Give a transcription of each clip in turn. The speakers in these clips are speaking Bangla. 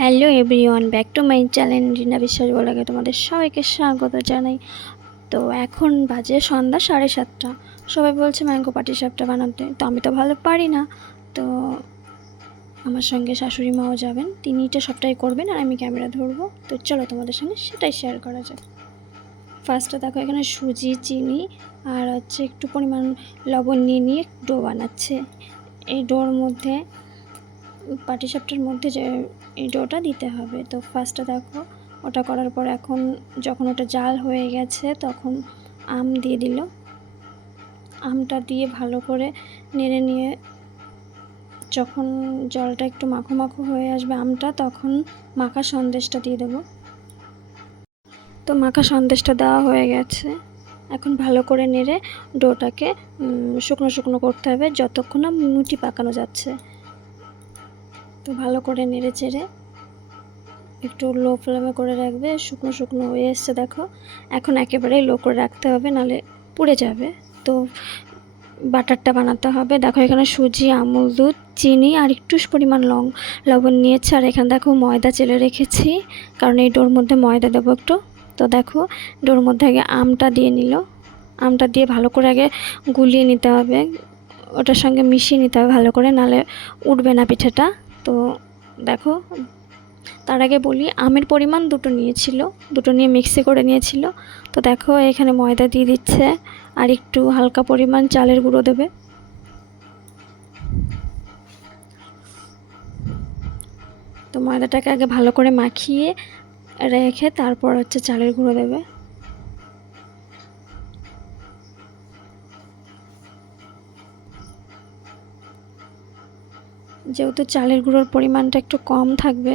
Hello everyone, back to my channel Rina Biswas বলাকে তোমাদের সবাইকে স্বাগত জানাই। তো এখন বাজে সন্ধ্যা সাড়ে সাতটা, সবাই বলছে ম্যাঙ্গো পাটি সাপটা বানাতে, তো আমি তো ভালো পারি না। তো আমার সঙ্গে শাশুড়ি মাও যাবেন, তিনি এটা সবটাই করবেন আর আমি ক্যামেরা ধরবো। তো চলো তোমাদের সঙ্গে সেটাই শেয়ার করা যাক। ফার্স্টে দেখো এখানে সুজি, চিনি আর হচ্ছে একটু পরিমাণ লবণ নিয়ে নিয়ে ডো বানাচ্ছে। এই ডোর মধ্যে পাটিসাপটার মধ্যে যে এই ডোটা দিতে হবে। তো ফার্স্টে দেখো, ওটা করার পর এখন যখন ওটা জাল হয়ে গেছে, তখন আম দিয়ে দিল। আমটা দিয়ে ভালো করে নেড়ে নিয়ে যখন জলটা একটু মাখো মাখো হয়ে আসবে আমটা, তখন মাখা সন্দেশটা দিয়ে দেবো। তো মাখা সন্দেশটা দেওয়া হয়ে গেছে। এখন ভালো করে নেড়ে ডোটাকে শুকনো শুকনো করতে হবে, যতক্ষণ না মুটি পাকানো যাচ্ছে। তো ভালো করে নেড়ে চেড়ে একটু লো ফ্লেমে করে রাখবে, শুকনো শুকনো হয়ে এসছে দেখো। এখন একেবারেই লো করে রাখতে হবে, নালে পুড়ে যাবে। তো বাটারটা বানাতে হবে। দেখো এখানে সুজি, আমুল দুধ, চিনি আর একটু পরিমাণ লং, লবণ নিয়েছে। আর এখানে দেখো ময়দা চেলে রেখেছি, কারণ এই ডোর মধ্যে ময়দা দেবো একটু। তো দেখো ডোর মধ্যে আগে আমটা দিয়ে নিল। আমটা দিয়ে ভালো করে আগে গুলিয়ে নিতে হবে। ওটার সঙ্গে মিশিয়ে নিতে হবে ভালো করে, নালে উঠবে না পিঠেটা। তো দেখো, তার আগে বলি, আমের পরিমাণ দুটো নিয়েছিল, দুটো নিয়ে মিক্সি করে নিয়েছিল। তো দেখো, এখানে ময়দা দিয়ে দিচ্ছে, আর একটু হালকা পরিমাণ চালের গুঁড়ো দেবে। তো ময়দাটাকে আগে ভালো করে মাখিয়ে রেখে তারপর হচ্ছে চালের গুঁড়ো দেবে। যেহেতু চালের গুঁড়োর পরিমাণটা একটু কম থাকবে।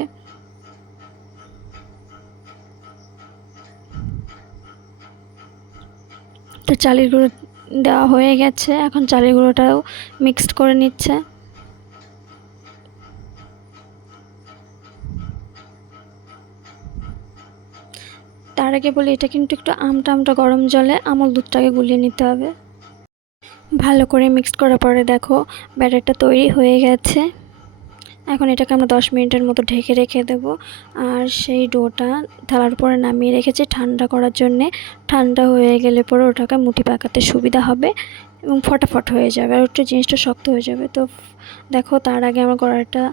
তো চালের গুঁড়ো দেওয়া হয়ে গেছে, এখন চালের গুঁড়োটাও মিক্সড করে নিচ্ছে। তার আগে বলি, এটা কিন্তু একটু আমটা আমটা গরম জলে আমল দুধটাকে গুলিয়ে নিতে হবে। ভালো করে মিক্সড করার পরে দেখো, ব্যাটারটা তৈরি হয়ে গেছে। এখন এটাকে আমরা দশ মিনিটের মতো ঢেকে রেখে দেব। আর সেই ডোটা থালার উপরে নামিয়ে রেখেছি ঠান্ডা করার জন্যে। ঠান্ডা হয়ে গেলে পরে ওটাকে মুঠি পাকাতে সুবিধা হবে এবং ফটাফট হয়ে যাবে। আর একটু জিনিসটা শক্ত হয়ে যাবে। তো দেখো তার আগে আমার কড়াইটা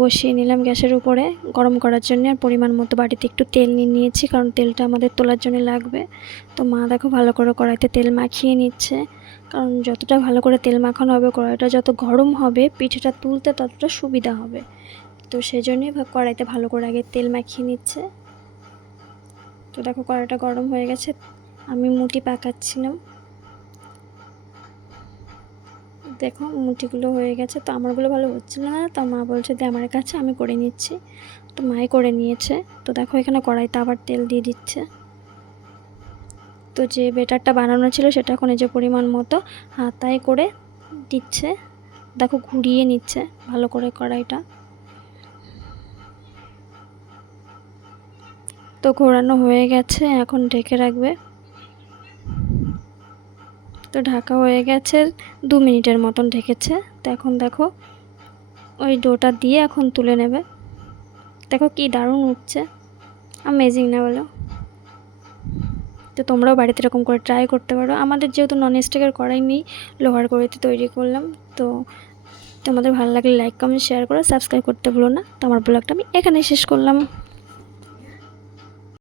বসিয়ে নিলাম গ্যাসের উপরে। গরম করার জন্য আর পরিমাণ মতো বাড়িতে একটু তেল নিয়ে নিয়েছি, কারণ তেলটা আমাদের তোলার জন্য লাগবে। তো মা দেখো ভালো করে কড়াইতে তেল মাখিয়ে নিচ্ছে। কারণ যতটা ভালো করে তেল মাখানো হবে, কড়াইটা যত গরম হবে, পিঠেটা তুলতে ততটা সুবিধা হবে। তো সেই জন্যই কড়াইতে ভালো করে আগে তেল মাখিয়ে নিচ্ছে। তো দেখো কড়াইটা গরম হয়ে গেছে। আমি মুটি পাকাচ্ছিলাম। দেখো মুটিগুলো হয়ে গেছে, তো আমারগুলো ভালো হচ্ছিল না, তো মা বলছে যে আমার কাছে, আমি করে নিচ্ছি। তো মাই করে নিয়েছে, তো দেখো এখানে কড়াইতে আবার তেল দিয়ে দিচ্ছে। তো যে বেটারটা বানানো ছিল সেটা এখন যে পরিমাণ মতো হাতায় করে দিচ্ছে, দেখো ঘুরিয়ে নিচ্ছে ভালো করে কড়াইটা। তো ঘোরানো হয়ে গেছে, এখন ঢেকে রাখবে। তো ঢাকা হয়ে গেছে, দু মিনিটের মতন ঢেকেছে। তো এখন দেখো, ওই ডোটা দিয়ে এখন তুলে নেবে। দেখো কি দারুণ উঠছে আমেজিং না বলো। তো তোমরাও বাড়িতে এরকম করে ট্রাই করতে পারো। আমাদের যেহেতু নন স্টিকের কড়াই নেই, লোহার কড়াইতে তৈরি করলাম। তো তোমাদের ভালো লাগলে লাইক কমেন্ট শেয়ার করো সাবস্ক্রাইব করতে ভুলো না। তো আমার ব্লগটা আমি এখানে শেষ করলাম।